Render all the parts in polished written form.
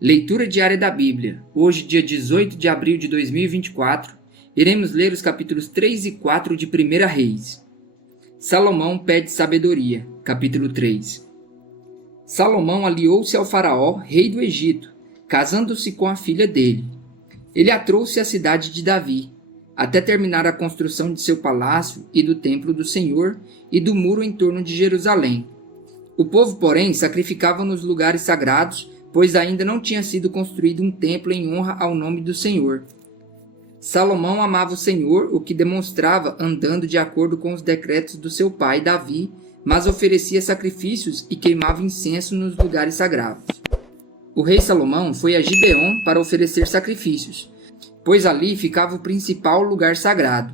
Leitura diária da Bíblia. Hoje, dia 18 de abril de 2024, iremos ler os capítulos 3 e 4 de 1 Reis. Salomão pede sabedoria. Capítulo 3. Salomão aliou-se ao faraó, rei do Egito, casando-se com a filha dele. Ele a trouxe à cidade de Davi, até terminar a construção de seu palácio e do templo do Senhor e do muro em torno de Jerusalém. O povo, porém, sacrificava nos lugares sagrados, pois ainda não tinha sido construído um templo em honra ao nome do Senhor. Salomão amava o Senhor, o que demonstrava andando de acordo com os decretos do seu pai Davi, mas oferecia sacrifícios e queimava incenso nos lugares sagrados. O rei Salomão foi a Gibeon para oferecer sacrifícios, pois ali ficava o principal lugar sagrado,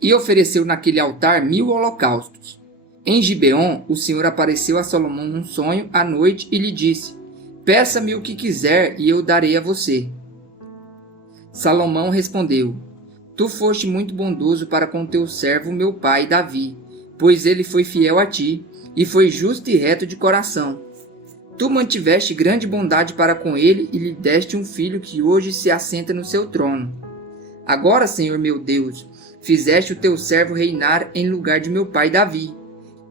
e ofereceu naquele altar 1000 holocaustos. Em Gibeon, o Senhor apareceu a Salomão num sonho à noite e lhe disse: "Peça-me o que quiser e eu darei a você." Salomão respondeu: "Tu foste muito bondoso para com teu servo meu pai Davi, pois ele foi fiel a ti, e foi justo e reto de coração. Tu mantiveste grande bondade para com ele e lhe deste um filho que hoje se assenta no seu trono. Agora, Senhor meu Deus, fizeste o teu servo reinar em lugar de meu pai Davi,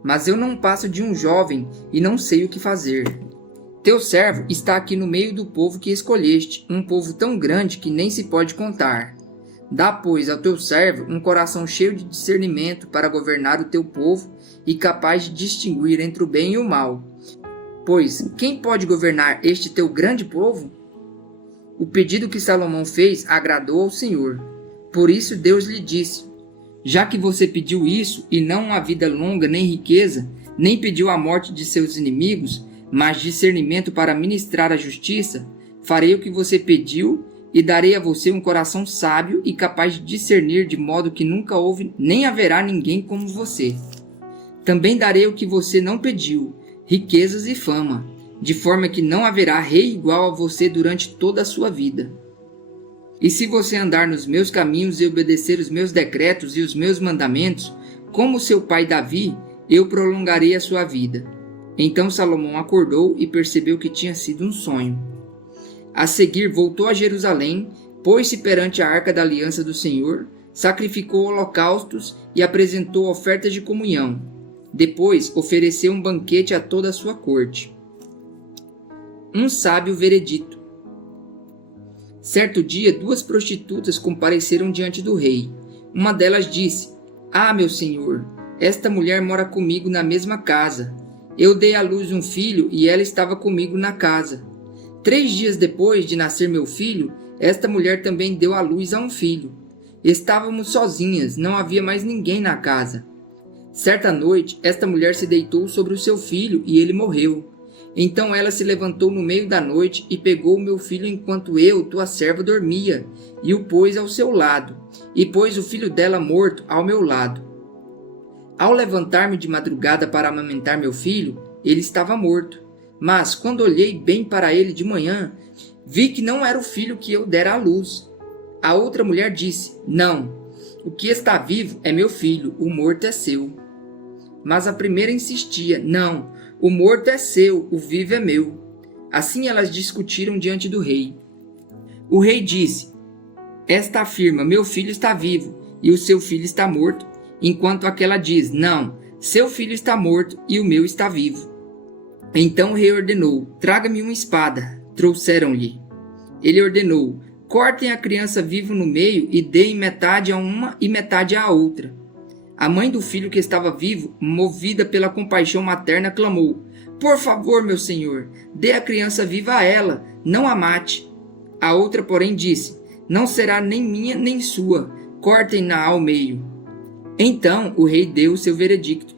mas eu não passo de um jovem e não sei o que fazer. Teu servo está aqui no meio do povo que escolheste, um povo tão grande que nem se pode contar. Dá, pois, ao teu servo um coração cheio de discernimento para governar o teu povo e capaz de distinguir entre o bem e o mal. Pois quem pode governar este teu grande povo?" O pedido que Salomão fez agradou ao Senhor. Por isso Deus lhe disse: "Já que você pediu isso, e não uma vida longa nem riqueza, nem pediu a morte de seus inimigos, mas discernimento para ministrar a justiça, farei o que você pediu e darei a você um coração sábio e capaz de discernir de modo que nunca houve nem haverá ninguém como você. Também darei o que você não pediu, riquezas e fama, de forma que não haverá rei igual a você durante toda a sua vida. E se você andar nos meus caminhos e obedecer os meus decretos e os meus mandamentos, como seu pai Davi, eu prolongarei a sua vida." Então Salomão acordou e percebeu que tinha sido um sonho. A seguir voltou a Jerusalém, pôs-se perante a arca da aliança do Senhor, sacrificou holocaustos e apresentou ofertas de comunhão. Depois ofereceu um banquete a toda a sua corte. Um sábio veredito. Certo dia, 2 prostitutas compareceram diante do rei. Uma delas disse: "Ah, meu senhor, esta mulher mora comigo na mesma casa. Eu dei à luz um filho e ela estava comigo na casa. 3 dias depois de nascer meu filho, esta mulher também deu à luz a um filho. Estávamos sozinhas, não havia mais ninguém na casa. Certa noite, esta mulher se deitou sobre o seu filho e ele morreu. Então ela se levantou no meio da noite e pegou o meu filho enquanto eu, tua serva, dormia, e o pôs ao seu lado, e pôs o filho dela morto ao meu lado. Ao levantar-me de madrugada para amamentar meu filho, ele estava morto. Mas, quando olhei bem para ele de manhã, vi que não era o filho que eu dera à luz." A outra mulher disse: "Não, o que está vivo é meu filho, o morto é seu." Mas a primeira insistia: "Não, o morto é seu, o vivo é meu." Assim elas discutiram diante do rei. O rei disse: "Esta afirma: meu filho está vivo, e o seu filho está morto, enquanto aquela diz: não, seu filho está morto e o meu está vivo." Então o rei ordenou: "Traga-me uma espada." Trouxeram-lhe. Ele ordenou: "Cortem a criança viva no meio e deem metade a uma e metade à outra." A mãe do filho que estava vivo, movida pela compaixão materna, clamou: "Por favor, meu senhor, dê a criança viva a ela, não a mate." A outra, porém, disse: "Não será nem minha nem sua, cortem-na ao meio." Então o rei deu o seu veredicto: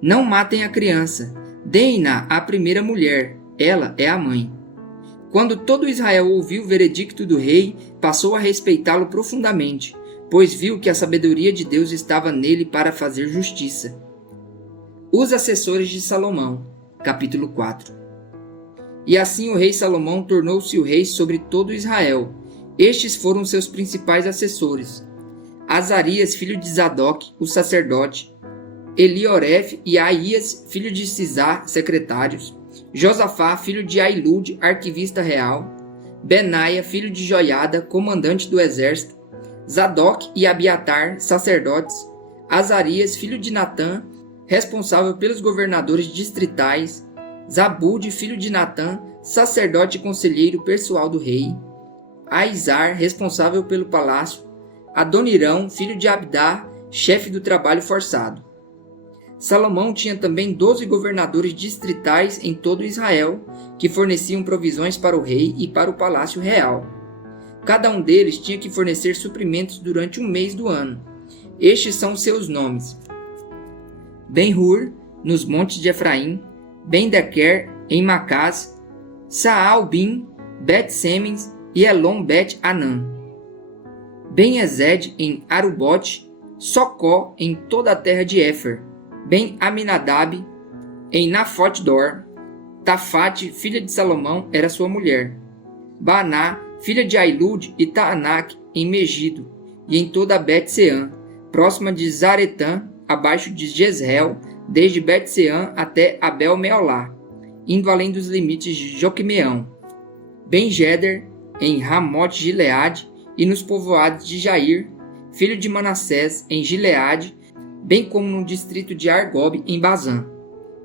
"Não matem a criança, deem-na à primeira mulher, ela é a mãe." Quando todo Israel ouviu o veredicto do rei, passou a respeitá-lo profundamente, pois viu que a sabedoria de Deus estava nele para fazer justiça. Os assessores de Salomão. Capítulo 4. E assim o rei Salomão tornou-se o rei sobre todo Israel. Estes foram seus principais assessores: Azarias, filho de Zadok, o sacerdote; Elioref e Aías, filho de Sisá, secretários; Josafá, filho de Ailud, arquivista real; Benaia, filho de Joiada, comandante do exército, Zadok e Abiatar, sacerdotes, Azarias, filho de Natã, responsável pelos governadores distritais, Zabude, filho de Natã, sacerdote e conselheiro pessoal do rei, Aizar, responsável pelo palácio, Adonirão, filho de Abdá, chefe do trabalho forçado. Salomão tinha também 12 governadores distritais em todo Israel, que forneciam provisões para o rei e para o palácio real. Cada um deles tinha que fornecer suprimentos durante um mês do ano. Estes são seus nomes: Ben-Hur, nos montes de Efraim, Ben-Dequer, em Macás, Saal-Bim, Bet-Semens e Elon-Bet-Anã, Ben-Ezed, em Arubote, Socó, em toda a terra de Éfer, Ben-Aminadab, em Nafote-Dor, Tafate, filha de Salomão, era sua mulher, Baaná, filha de Ailud, e Taanak, em Megido, e em toda a Bet-Seã, próxima de Zaretã, abaixo de Jezreel, desde Bet-Seã até Abel-Meolá, indo além dos limites de Joquemeão, Ben-Jeder, em Ramote-Gileade, e nos povoados de Jair, filho de Manassés, em Gileade, bem como no distrito de Argob, em Bazã,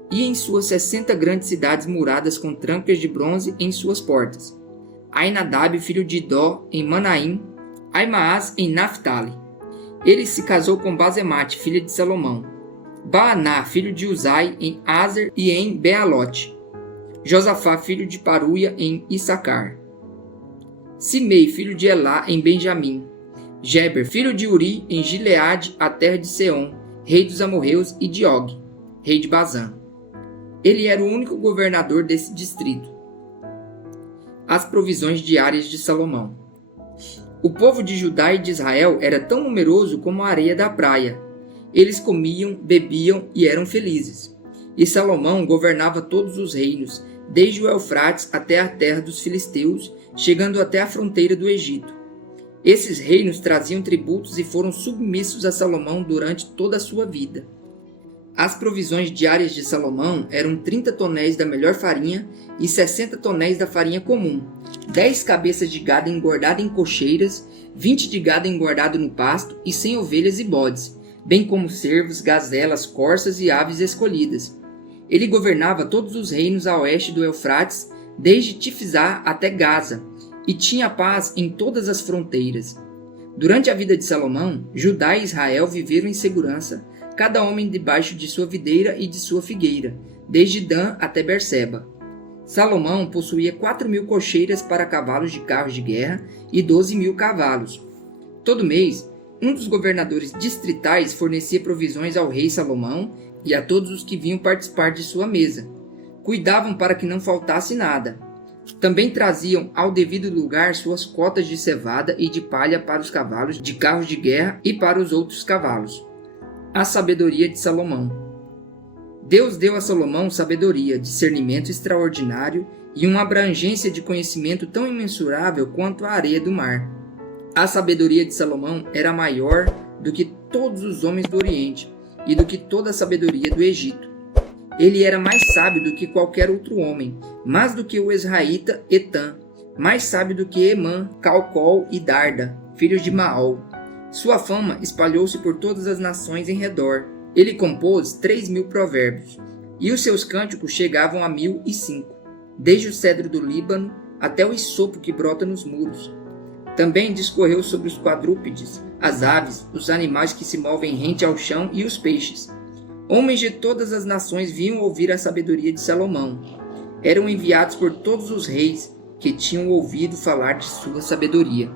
e em suas 60 grandes cidades muradas com trancas de bronze em suas portas. Ainadab, filho de Dó, em Manaim, Aimaas, em Naphtali. Ele se casou com Bazemate, filha de Salomão. Baaná, filho de Uzai, em Azer e em Bealote. Josafá, filho de Paruia, em Issacar. Simei, filho de Elá, em Benjamim. Geber, filho de Uri, em Gileade, a terra de Seom, rei dos amorreus, e de Og, rei de Bazã. Ele era o único governador desse distrito. As provisões diárias de Salomão. O povo de Judá e de Israel era tão numeroso como a areia da praia. Eles comiam, bebiam e eram felizes. E Salomão governava todos os reinos, desde o Eufrates até a terra dos filisteus, chegando até a fronteira do Egito. Esses reinos traziam tributos e foram submissos a Salomão durante toda a sua vida. As provisões diárias de Salomão eram 30 tonéis da melhor farinha e 60 tonéis da farinha comum, 10 cabeças de gado engordado em cocheiras, 20 de gado engordado no pasto e 100 ovelhas e bodes, bem como cervos, gazelas, corças e aves escolhidas. Ele governava todos os reinos a oeste do Eufrates, desde Tifzá até Gaza, e tinha paz em todas as fronteiras. Durante a vida de Salomão, Judá e Israel viveram em segurança, cada homem debaixo de sua videira e de sua figueira, desde Dan até Berseba. Salomão possuía 4.000 cocheiras para cavalos de carros de guerra e 12.000 cavalos. Todo mês, um dos governadores distritais fornecia provisões ao rei Salomão e a todos os que vinham participar de sua mesa. Cuidavam para que não faltasse nada. Também traziam ao devido lugar suas cotas de cevada e de palha para os cavalos de carros de guerra e para os outros cavalos. A sabedoria de Salomão. Deus deu a Salomão sabedoria, discernimento extraordinário e uma abrangência de conhecimento tão imensurável quanto a areia do mar. A sabedoria de Salomão era maior do que todos os homens do Oriente e do que toda a sabedoria do Egito. Ele era mais sábio do que qualquer outro homem, mais do que o israelita Etã, mais sábio do que Emã, Calcol e Darda, filhos de Maol. Sua fama espalhou-se por todas as nações em redor. Ele compôs 3.000 provérbios, e os seus cânticos chegavam a 1.005, desde o cedro do Líbano até o isopo que brota nos muros. Também discorreu sobre os quadrúpedes, as aves, os animais que se movem rente ao chão e os peixes. Homens de todas as nações vinham ouvir a sabedoria de Salomão. Eram enviados por todos os reis que tinham ouvido falar de sua sabedoria.